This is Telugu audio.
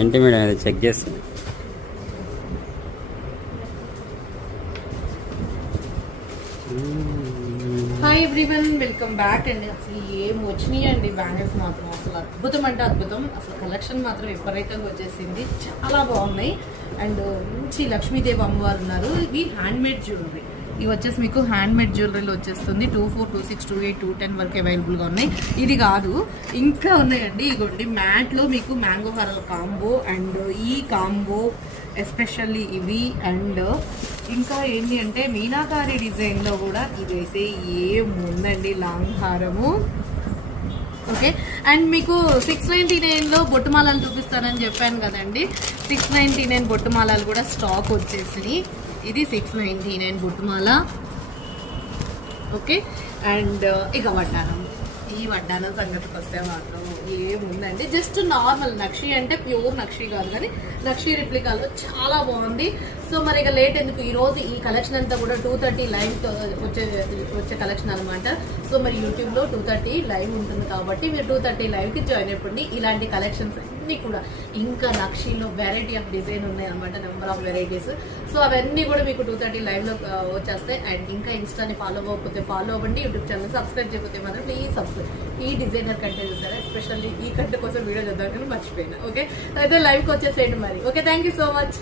ఏంటి మేడం అది చెక్ చేస్తుంది. హాయ్ ఎవ్రీవన్, వెల్కమ్ బ్యాక్ అండి. అసలు ఏం వచ్చినాయి అండి బ్యాంగిల్స్ మాత్రం అసలు అద్భుతం అంటే అద్భుతం. అసలు కలెక్షన్ మాత్రం విపరీతంగా వచ్చేసింది, చాలా బాగున్నాయి. అండ్ మంచి లక్ష్మీదేవి అమ్మవారు ఉన్నారు. ఇవి హ్యాండ్మేడ్ జ్యువెలరీ. ఇవి వచ్చేసి మీకు హ్యాండ్మేడ్ జ్యువెలరీలో వచ్చేస్తుంది 24, 26, 28, 210 వరకు అవైలబుల్గా ఉన్నాయి. ఇది కాదు, ఇంకా ఉన్నాయండి. ఇగోండి మ్యాట్లో మీకు మ్యాంగో హారాల కాంబో అండ్ ఈ కాంబో ఎస్పెషల్లీ ఇవి. అండ్ ఇంకా ఏంటి అంటే మీనాకారి డిజైన్లో కూడా ఇదైతే ఏముందండి లాంగ్ హారము. ఓకే, అండ్ మీకు 699లో బొట్టుమాలలు చూపిస్తానని చెప్పాను కదండి. 699 బొట్టుమాలలు కూడా స్టాక్ వచ్చేసినాయి. ఇది 699 బొట్టుమాల. ఓకే, అండ్ ఇక వడ్డానం. ఈ వడ్డానం సంగతికి వస్తే మాత్రం ఏముందండి, జస్ట్ నార్మల్ నక్షి అంటే ప్యూర్ నక్షి కాదు కానీ నక్షి రిప్లికాలో చాలా బాగుంది. సో మరి ఇక లేట్ ఎందుకు, ఈరోజు ఈ కలెక్షన్ అంతా కూడా 2:30 లైవ్ వచ్చే కలెక్షన్ అనమాట. సో మరి యూట్యూబ్లో 2:30 లైవ్ ఉంటుంది కాబట్టి మీరు 2:30 లైవ్కి జాయిన్ అయిపోండి. ఇలాంటి కలెక్షన్స్ అన్నీ కూడా ఇంకా నక్షిలో వెరైటీ ఆఫ్ డిజైన్ ఉన్నాయి అనమాట, నెంబర్ ఆఫ్ వెరైటీస్. సో అవన్నీ కూడా మీకు 2:30 లైవ్లో వచ్చేస్తాయి. అండ్ ఇంకా ఇన్స్టాని ఫాలో అవ్వకపోతే ఫాలో అవ్వండి, యూట్యూబ్ ఛానల్ సబ్స్క్రైబ్ చేయకపోతే మాత్రం ప్లీజ్ సబ్స్క్రైబ్. ఈ డిజైనర్ కంటే చూసారా, ఎస్పెషల్లీ ఈ కంటే కోసం వీడియో చేద్దాం కానీ మర్చిపోయినా. ఓకే, అయితే లైవ్కి వచ్చేసేయండి మరి. Okay, thank you so much.